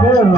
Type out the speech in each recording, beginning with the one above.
Oh,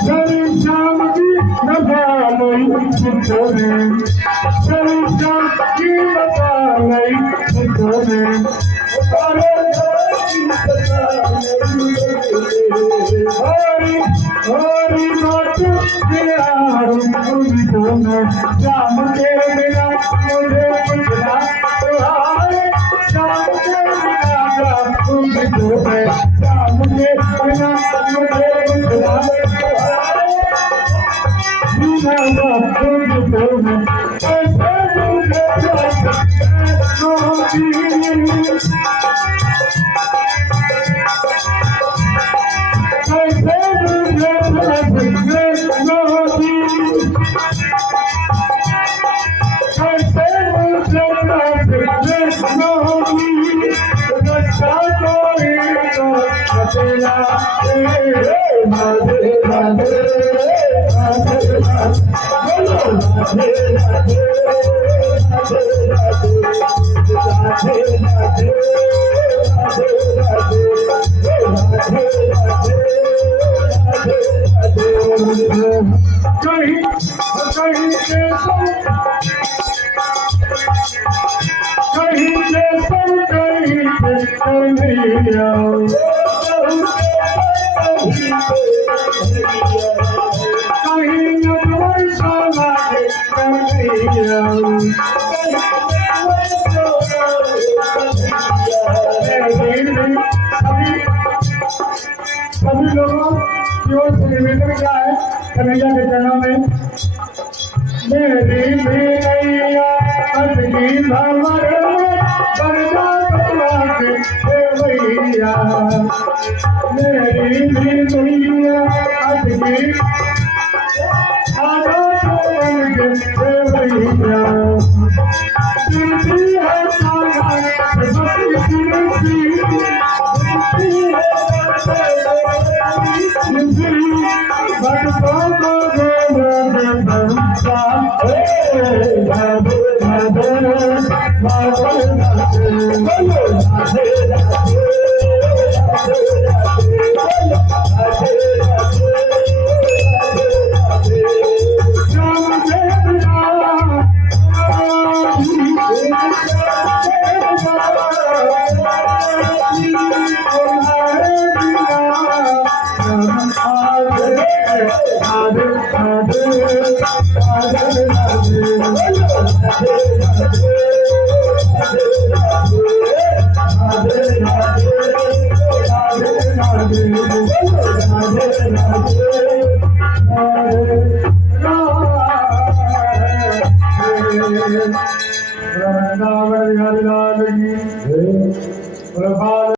Shri শ্যামী নভালাই সুতরে Shri শ্যামী নভালাই সুতরে হরে, হরি নাচ বিহার শ্যাম কে বিনা মুঝে कहीं कहीं से कहीं से सब कहीं से कन्हैया कहीं निवेदन क्या है कन्हैया के चरणों में। मेरी भी नैया अटकी भंवर बरसा बतला के भैया। मेरी भी नैया अटकी Bye. Hare Hare Hare Hare